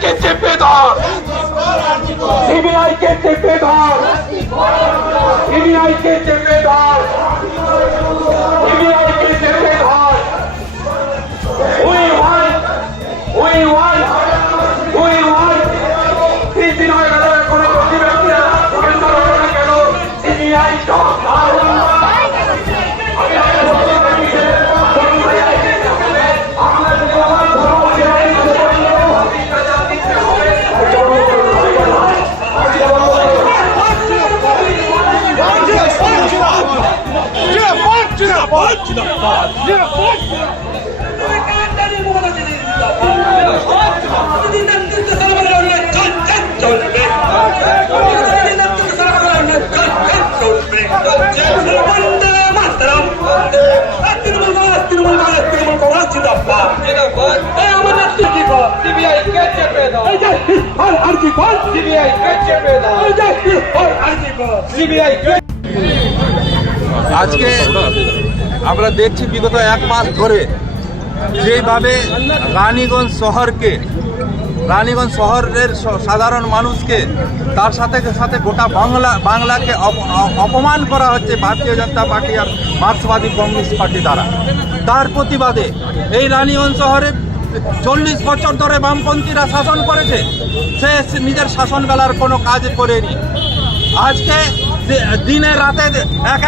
কে চেপে ধর, সিবিআই কে চেপে ধর, সিবিআই কে চেপে ধর, সিবিআই কে চেপে ধর। We want 3 দিন হয়ে গেল এখনো প্রতিবেশীরা কেন্দ্র হলো না কেন? সিবিআই আজকে আমরা দেখছি বিগত 1 মাস ধরে যেভাবে রানীগঞ্জ শহরের সাধারণ মানুষকে তার সাথে সাথে গোটা বাংলাকে অপমান করা হচ্ছে ভারতীয় জনতা পার্টি আর মার্ক্সবাদী কমিউনিস্ট পার্টি দ্বারা। তার প্রতিবাদে এই রানীগঞ্জ শহরে 40 বছর ধরে বামপন্থীরা শাসন করেছে, সে নিজের শাসনবেলার কোনো কাজ করেনি। আজকে দিনে রাতে এক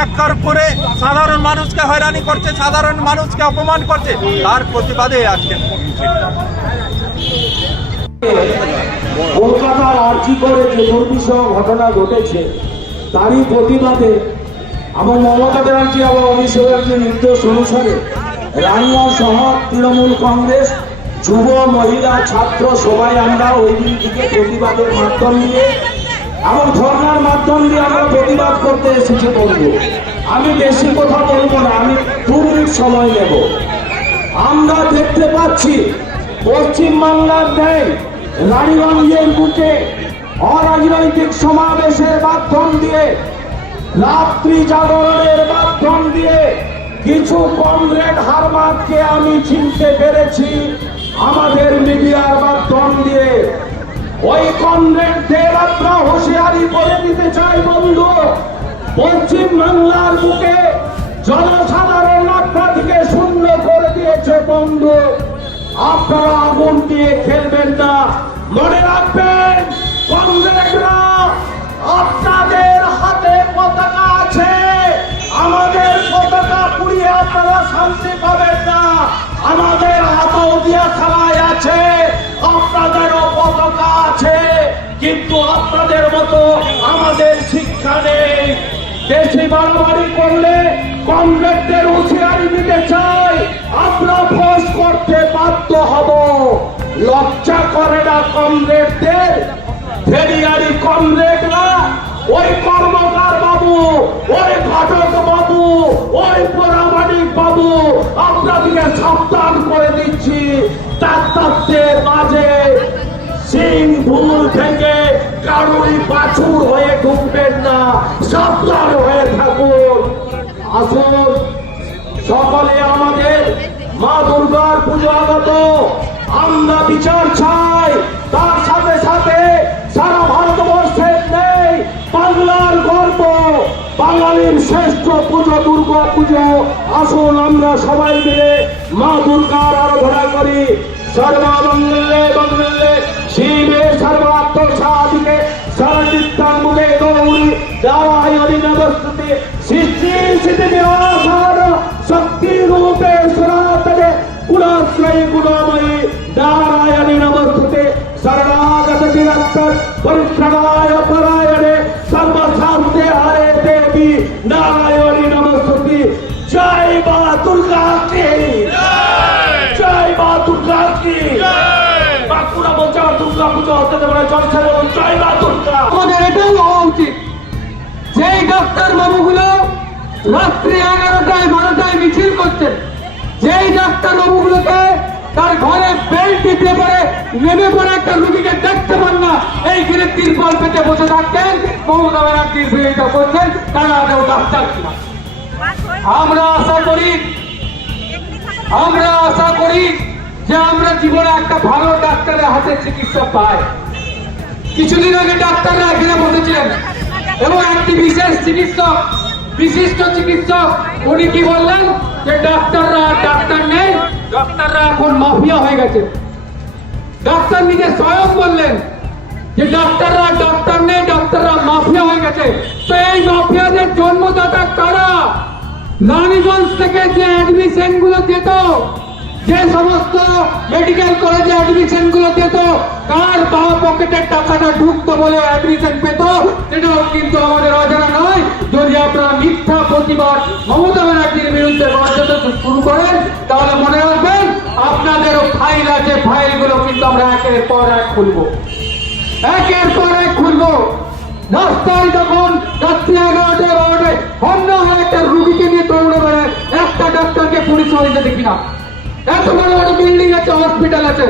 করে সাধারণ মানুষকে হয়রানি করছে, সাধারণ মানুষকে অপমান করছে, তার প্রতিবাদে আজকে কলকাতার আর্জি করে যে দুর্বিষহ ঘটনা ঘটেছে তারই প্রতিবাদে আমার মমতা ব্যানার্জি এবং অমিত শাহের নির্দেশ অনুসারে রানীগঞ্জ শহর তৃণমূল কংগ্রেস যুব মহিলা ছাত্র সবাই আমরা ওই দিন থেকে প্রতিবাদের মাধ্যম দিয়ে এবং ধর্নার মাধ্যম দিয়ে আমরা প্রতিবাদ করতে এসেছি। বলবো আমি বেশি কথা বলবো না, আমি 2 মিনিট সময় নেব। আমরা দেখতে পাচ্ছি পশ্চিমবাংলার নেই রানীগঞ্জের বুকে অরাজনৈতিক সমাবেশের মাধ্যম দিয়ে, রাত্রি জাগরণের মাধ্যম দিয়ে কিছু কমরেড হারমাতকে আমি চিনতে পেরেছি আমাদের মিডিয়ার মাধ্যম দিয়ে। ওই কমরেডদের আমরা হুঁশিয়ারি করে দিতে চাই বন্ধু, পশ্চিম বাংলার বুকে জনসাধারণ আপনাদেরকে শূন্য করে দিয়েছে বন্ধু, আপনারা আগুন দিয়ে খেলবেন না। মনে রাখবেন কমরেডরা আপনাদের হাতে পতাকা আছে, আমাদের পতাকা পুড়িয়ে আপনারা শান্তি পাবেন না। আমাদের হাতৌদিয়া থানায় আছে, আপনাদেরও পতাকা আছে, কিন্তু আপনাদের মতো আমাদের শিক্ষা নেই। বেশি বাড়াবাড়ি করলে কমরেডদের হুঁশিয়ারি দিতে চাই, আমরা ফোর্স করতে বাধ্য হব। লজ্জা করে না কমরেডদের? ফেরিয়ারি কমরেডরা, ওই কর্মকার বাবু, ওই ঘটক বাবু, ওই পরামানিক বাবু, আপনাদেরকে সাবধান করে দিচ্ছি, ডাক্তারদের মাঝে সিং ভুল থেকে কারুরি বাছুর হয়ে ঢুকবেন না, সাবধান হয়ে থাকুন। আসুন সকলে আমাদের মা দুর্গার পুজো আগত, আমরা বিচার চাই। তার সাথে সাথে সারা ভারতবর্ষের নেই বাংলার গর্ব, বাঙালির শ্রেষ্ঠ পুজো দুর্গা পুজো। আসুন আমরা সবাই মিলে মা দুর্গার আরাধনা করি। সর্বমঙ্গলে মঙ্গলে শিবে সর্বার্থ সাধিকে শরণিত্যাঙ্গুলে গৌরী নারায়ণী নমস্তুতে সিদ্ধি সিদ্ধি বিনাশান শক্তি রূপে সনাতনে গুণাশ্রয়ী গুণময়ী নারায়ণী নমস্তুতে শরণাগত নিরন্তর পরিশ্রমায় পরায়ণে সর্বশান্তে হরে দেবী নারায়ণী নমস্তুতে। জয় মা দুর্গা কি জয়, মা দুর্গা কি বাঁকুড়া বলছে দুর্গা পুজো হতে দেবে জলসা, জয় মা দুর্গা। আমাদের এটাও হওয়া উচিত, যেই ডাক্তার বাবুগুলো রাত্রি 11টায় 12টায় মিছিল করছেন, যেই ডাক্তার বাবুগুলোকে তার ঘরে বেল্ট দিতে পারে নেমে পড়ে একটা রুগীকে দেখতে পান না, এইখানে তিরপল পেতে বসে থাকতেন, মমতা ব্যানার্জির বিরোধিতা করছেন, তারা আদৌ ডাক্তার কিনা। আমরা আশা করি যে আমরা জীবনে একটা ভালো ডাক্তারের হাতে চিকিৎসা পাই। কিছুদিন আগে ডাক্তাররা এখানে বসেছিলেন এবং একটি বিশিষ্ট চিকিৎসক উনি কি বললেন যে ডাক্তাররা ডাক্তার নেই, ডাক্তাররা এখন মাফিয়া হয়ে গেছে। ডাক্তার নিজে স্বয়ং বললেন যে ডাক্তাররা ডাক্তার নেই, ডাক্তাররা মাফিয়া হয়ে গেছে। তো এই মাফিয়াদের জন্মদাতা কারা? রানীগঞ্জ থেকে যে অ্যাডমিশন গুলো যেত, যে সমস্ত মেডিকেল কলেজে অ্যাডমিশন গুলো যেত, কার বাঁ পকেটের টাকাটা ঢুকতো বলে অ্যাডমিশন পেত, সেটাও কিন্তু আমাদের অজানা নয়। যদি আপনারা মিথ্যা প্রতিবাদ মমতা ব্যানার্জির বিরুদ্ধে মর্যাদা শুরু করেন, তাহলে মনে রাখবেন আপনাদেরও ফাইল আছে, ফাইলগুলো কিন্তু আমরা একের পর এক খুলবো, একের পর এক খুলবো। রাস্তায় যখন রাত্রি 11টায় 12টায় অন্য একটা রুগীকে নিয়ে দৌড়ে বেড়ায়, একটা ডাক্তারকে পরিষেবা দিতে দেখি না। এত বড় বড় বিল্ডিং আছে, হসপিটাল আছে,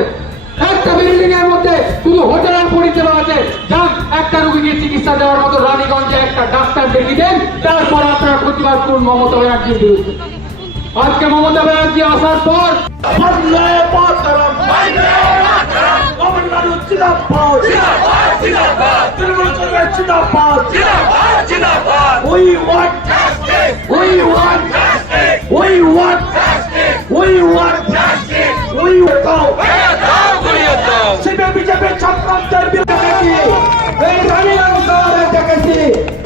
একটা বিল্ডিং এর মধ্যে শুধু হোটেলের পরিষেবা আছে। যান একটা রুগীকে চিকিৎসা দেওয়ার মতো রানীগঞ্জে একটা ডাক্তার দেখিয়ে দেন, তারপর আপনারা প্রতিবাদ করুন মমতা ব্যানার্জির বিরুদ্ধে। আজকে মমতা ব্যানার্জি আসার পর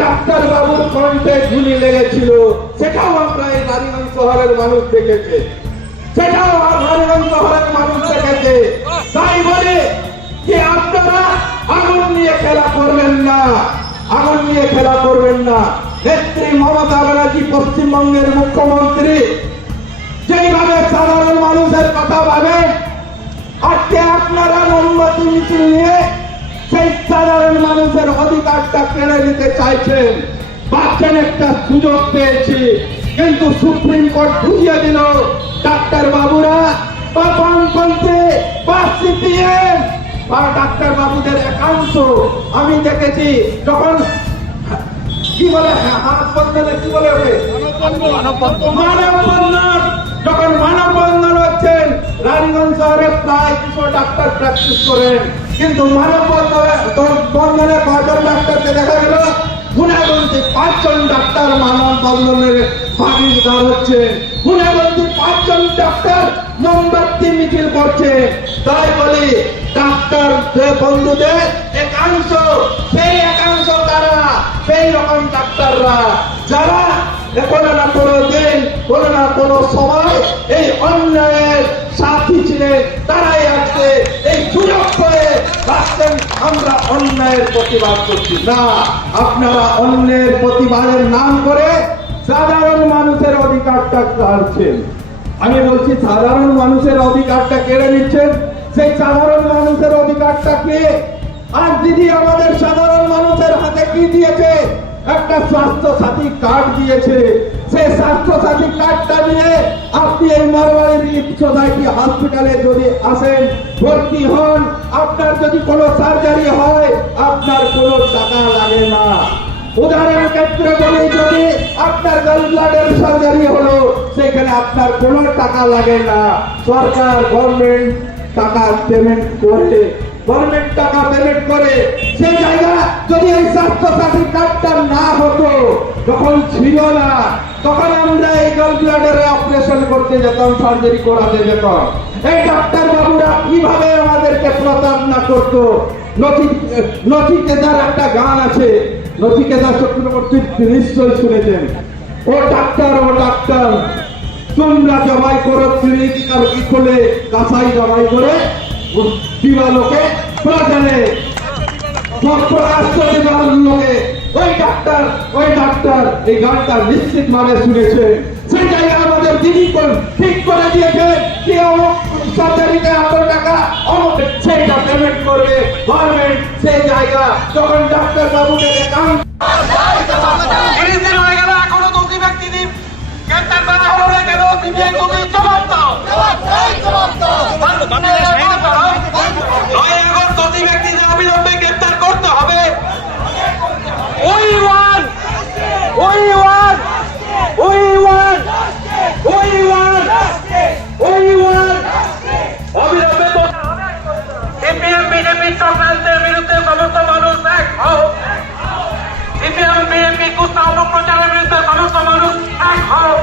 ডাক্তার বাবুর কণ্ঠে গুলি লেগেছিল, সেটাও আমরা এই রানীগঞ্জ শহরের মানুষ দেখেছে, সেটাও রানীগঞ্জ শহরের মানুষ দেখেছে। তাই বলে যে আপনারা আগুন নিয়ে খেলা করবেন না, আগুন নিয়ে খেলা করবেন না। নেত্রী মমতা ব্যানার্জি পশ্চিমবঙ্গের মুখ্যমন্ত্রী যেইভাবে সাধারণ মানুষের কথা ভাবেন, আজকে আপনারা মোমবাতি মিছিল নিয়ে সেই সাধারণ মানুষের অধিকারটা কেড়ে নিতে চাইছেন। পাচ্ছেন, একটা সুযোগ পেয়েছি, কিন্তু সুপ্রিম কোর্ট বুঝিয়ে দিল ডাক্তার বাবুরা বা বামপন্থী বা সিপিএম বা ডাক্তার বাবুদের একাংশ আমি দেখেছি যখন কি বলে হাসপাতালে কি বলে ওকে মানববন্ধন, যখন মানববন্ধন হচ্ছেন রানীগঞ্জ শহরে প্রায় 200 ডাক্তার প্র্যাকটিস করেন, কিন্তু মানববন্ধনে কয়জন ডাক্তারকে দেখা গেল? গুণাগন্তি 5 জন ডাক্তার মানববন্ধনের ভাগিদার হচ্ছে, গুণাগন্তি 5 জন ডাক্তার মোমবাতি মিছিল করছে। তাই বলি ডাক্তার বন্ধুদের একাংশ, সেই একাংশ তারা সেই রকম ডাক্তাররা যারা কোনো না কোনো দিন কোনো না কোনো সময় এই অন্যায়ের সাথী ছিলেন, তারাই আজকে এই সুযোগ করে ভাবছেন আমরা অন্যায়ের প্রতিবাদ করছি। না, আপনারা অন্যায়ের প্রতিবাদের নাম করে সাধারণ মানুষের অধিকারটা কাটছেন। আমি বলছি সাধারণ মানুষের অধিকারটা কেড়ে নিচ্ছেন। সেই সাধারণ মানুষের অধিকারটা কে? আর দিদি আমাদের সাধারণ মানুষের হাতে কি দিয়েছে? একটা স্বাস্থ্য সাথী কার্ড দিয়েছে। সেই স্বাস্থ্য সাথী কার্ডটা নিয়ে আপনি এই মারওয়াড়ি সোসাইটি হসপিটালে যদি আসেন, ভর্তি হন, আপনার যদি কোনো সার্জারি হয় আপনার কোনো টাকা লাগে না। উদাহরণের ক্ষেত্রে বলি, যদি আপনার গলব্লাডার সার্জারি হলো সেখানে আপনার কোনো টাকা লাগে না। সরকার গভর্নমেন্ট টাকা পেমেন্ট করে, গভর্নমেন্ট টাকা পেমেন্ট করে। সেই জায়গা যদি এই স্বাস্থ্য সাথী কার্ডটা না হতো, যখন ছিল না, তখন আমরা এই গলব্লাডারে অপারেশন করতে যেতাম, সার্জারি করাতে যেতাম। এই ডাক্তার বাবুরা কিভাবে আমাদেরকে প্রতারণা করতো। নচিকেতার একটা গান আছে, নচিকেতা চক্রবর্তী নিশ্চয়ই শুনেছেন। ও ডাক্তার তোমরা জবাই করো ক্লিনিক আর কি খোলে, কাঁসাই জবাই করে দিবালোকে প্রজানে লোকে। ওই ডাক্তার এই গানটা নিশ্চিত ভাবে শুনেছে। সেই জায়গায় আমাদের দিদি ঠিক করে দিয়েছে যে সার্জারিতে এত টাকা সেইটা পেমেন্ট করবে গভর্নমেন্ট। সেই জায়গা যখন ডাক্তার বাবুদের অ্যাকাউন্ট বিজেপি চক্রান্তের বিরুদ্ধে সমস্ত মানুষ এক হও। সিপিএম বিএনপি কুৎসা অপপ্রচারের বিরুদ্ধে সমস্ত মানুষ এক হও।